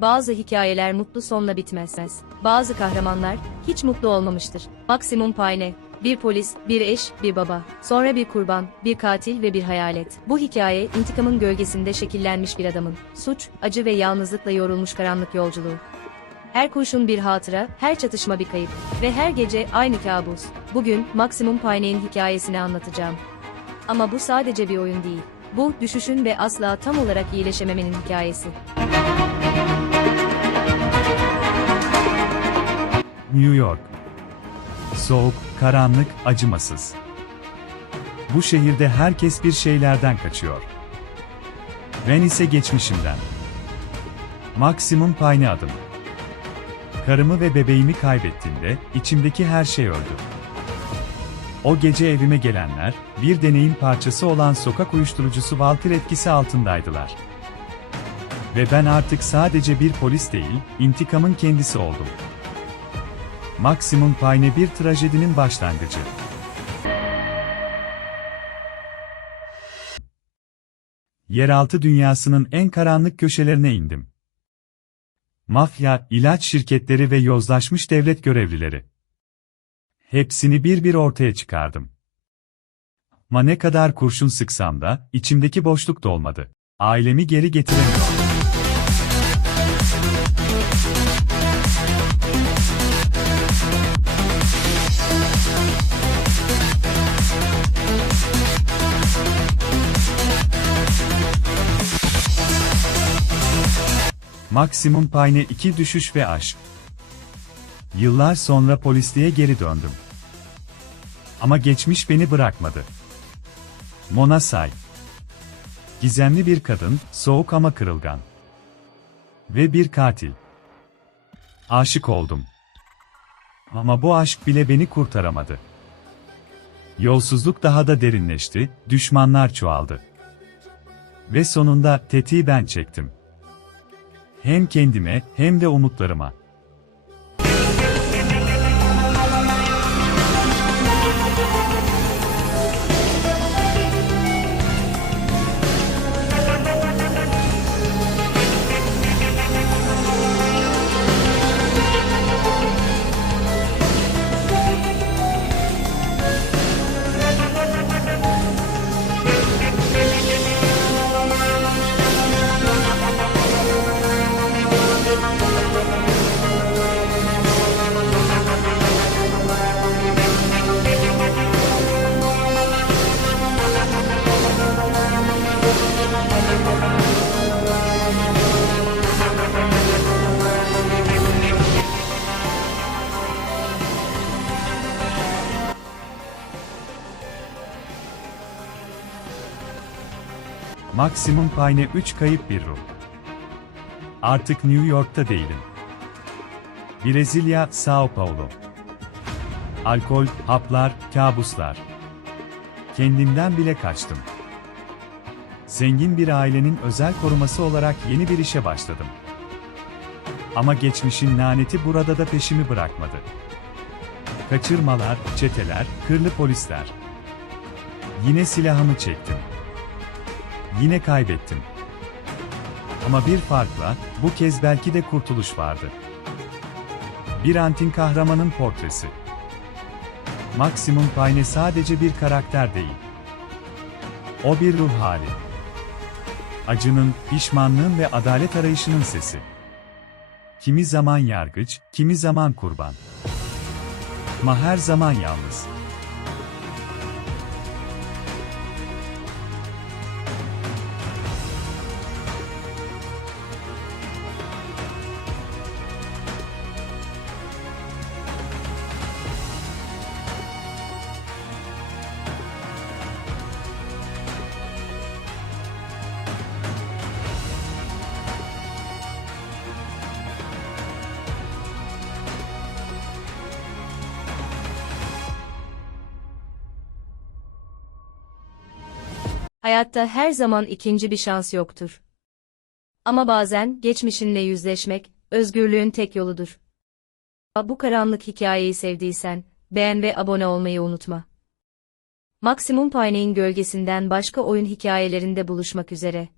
Bazı hikayeler mutlu sonla bitmez. Bazı kahramanlar hiç mutlu olmamıştır. Maximum Payne bir polis, bir eş, bir baba, sonra bir kurban, bir katil ve bir hayalet. Bu hikaye, intikamın gölgesinde şekillenmiş bir adamın, suç, acı ve yalnızlıkla yorulmuş karanlık yolculuğu. Her kurşun bir hatıra, her çatışma bir kayıp ve her gece aynı kabus. Bugün Maximum Payne'in hikayesini anlatacağım. Ama bu sadece bir oyun değil. Bu, düşüşün ve asla tam olarak iyileşememenin hikayesi. New York. Soğuk, karanlık, acımasız. Bu şehirde herkes bir şeylerden kaçıyor. Ben ise geçmişimden. Maksimum payne adım. Karımı ve bebeğimi kaybettiğimde içimdeki her şey öldü. O gece evime gelenler, bir deneyin parçası olan sokak uyuşturucusu Walter etkisi altındaydılar. Ve ben artık sadece bir polis değil, intikamın kendisi oldum. Maximum Payne bir trajedinin başlangıcı. Yeraltı dünyasının en karanlık köşelerine indim. Mafya, ilaç şirketleri ve yozlaşmış devlet görevlileri. Hepsini bir bir ortaya çıkardım. Ma ne kadar kurşun sıksam da, içimdeki boşluk dolmadı. Ailemi geri getiremiyorum. Maksimum Payne 2 düşüş ve aşk. Yıllar sonra polisliğe geri döndüm. Ama geçmiş beni bırakmadı. Mona Say. Gizemli bir kadın, soğuk ama kırılgan. Ve bir katil. Aşık oldum. Ama bu aşk bile beni kurtaramadı. Yolsuzluk daha da derinleşti, düşmanlar çoğaldı. Ve sonunda tetiği ben çektim. Hem kendime hem de umutlarıma. Maximum Payne 3 kayıp bir ruh. Artık New York'ta değilim. Brezilya, Sao Paulo. Alkol, haplar, kabuslar. Kendimden bile kaçtım. Zengin bir ailenin özel koruması olarak yeni bir işe başladım. Ama geçmişin laneti burada da peşimi bırakmadı. Kaçırmalar, çeteler, kırlı polisler. Yine silahımı çektim. Yine kaybettim. Ama bir farkla, bu kez belki de kurtuluş vardı. Bir antin kahramanın portresi. Maximum Payne sadece bir karakter değil. O bir ruh hali. Acının, pişmanlığın ve adalet arayışının sesi. Kimi zaman yargıç, kimi zaman kurban. Ama her zaman yalnız. Hayatta her zaman ikinci bir şans yoktur. Ama bazen geçmişinle yüzleşmek, özgürlüğün tek yoludur. Bu karanlık hikayeyi sevdiysen, beğen ve abone olmayı unutma. Maksimum Payne'in gölgesinden başka oyun hikayelerinde buluşmak üzere.